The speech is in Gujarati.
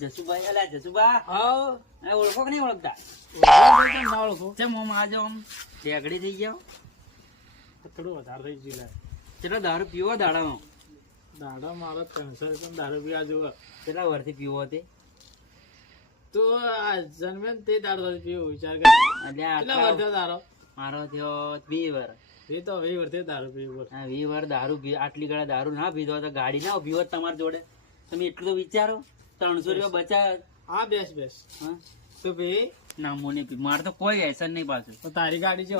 જસુભાઈ, અલા જસુભા, ઓળખો કે નહીં ઓળખતા? ના ઓળખો. ચમ આમ આજે આમ ટેકડી થઈ ગયા? થોડું વધારે થઈ ગયું. કેટલા દારૂ પીવો દાડામાં? દાડો મારો 300 રૂપિયા દારૂ પીવા જેવો. કેટલા વર્ષથી પીવો તે? તો આ જન્મે ને તે દાડો પીવો વિચાર કર. કેટલા વર્ષ થયો તારો? મારો થયો 20 વર્ષ. એ તો 20 વર્ષે દારૂ પીવો. હા, 20 વર્ષ દારૂ પી, આટલી ગળા દારૂ ના પીધો તો ગાડી ના પીવો તમારી જોડે. તમે એટલું તો વિચારો. 300 રૂપિયા બચાવ્યા. હા, બેસ. હા, તો ભાઈ ના મોને પી, મારે તો કોઈ એસન નહીં પાછું. તારી ગાડી છે.